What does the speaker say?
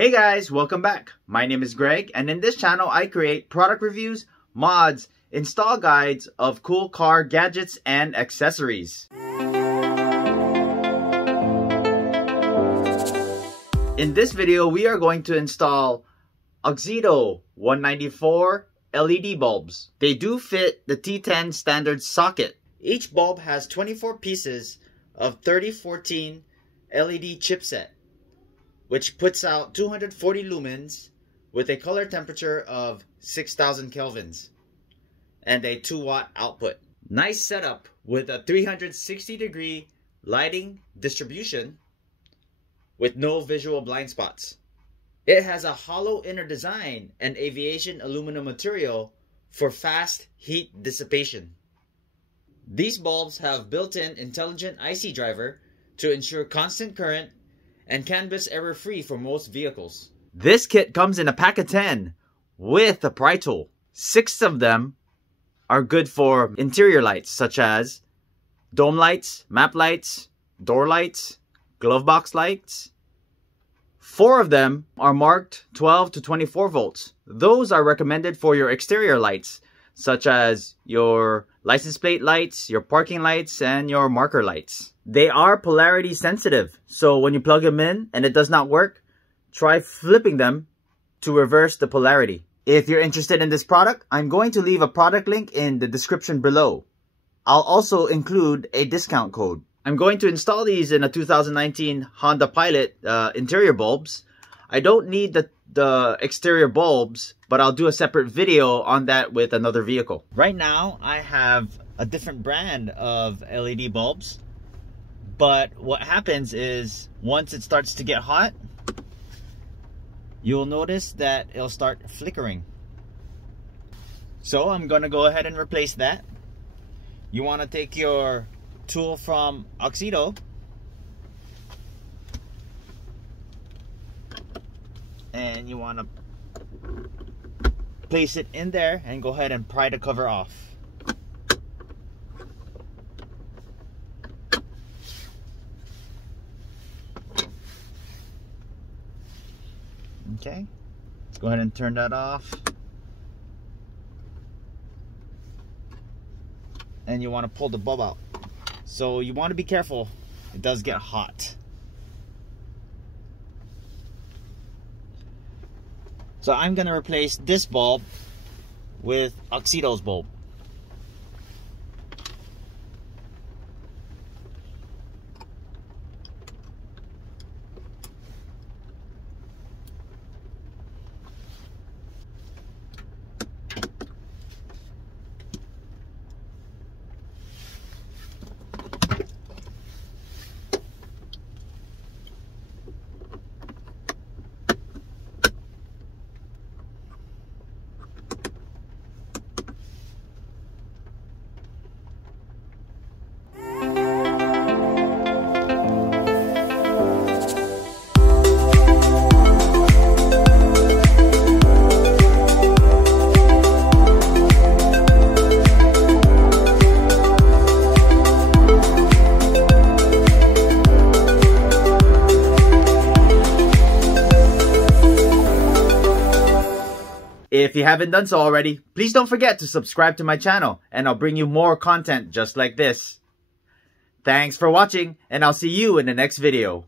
Hey guys, welcome back. My name is Greg, and in this channel I create product reviews, mods, install guides of cool car gadgets and accessories. In this video, we are going to install Auxito 194 LED bulbs. They do fit the T10 standard socket. Each bulb has 24 pieces of 3014 LED chipset, which puts out 240 lumens with a color temperature of 6000 kelvins and a 2-watt output. Nice setup with a 360-degree lighting distribution with no visual blind spots. It has a hollow inner design and aviation aluminum material for fast heat dissipation. These bulbs have built-in intelligent IC driver to ensure constant current and canvas error-free for most vehicles. This kit comes in a pack of 10 with a pry tool. 6 of them are good for interior lights such as dome lights, map lights, door lights, glove box lights. 4 of them are marked 12 to 24 volts. Those are recommended for your exterior lights such as your license plate lights, your parking lights, and your marker lights. They are polarity sensitive, so when you plug them in and it does not work, try flipping them to reverse the polarity. If you're interested in this product, I'm going to leave a product link in the description below. I'll also include a discount code. I'm going to install these in a 2019 Honda Pilot interior bulbs. I don't need the exterior bulbs, but I'll do a separate video on that with another vehicle. Right now, I have a different brand of LED bulbs. But what happens is once it starts to get hot, you'll notice that it'll start flickering. So I'm going to go ahead and replace that. You want to take your tool from Auxito and you want to place it in there and go ahead and pry the cover off. Okay, let's go ahead and turn that off. And you want to pull the bulb out. So you want to be careful, it does get hot. So I'm going to replace this bulb with Auxito's bulb. If you haven't done so already, please don't forget to subscribe to my channel and I'll bring you more content just like this. Thanks for watching and I'll see you in the next video.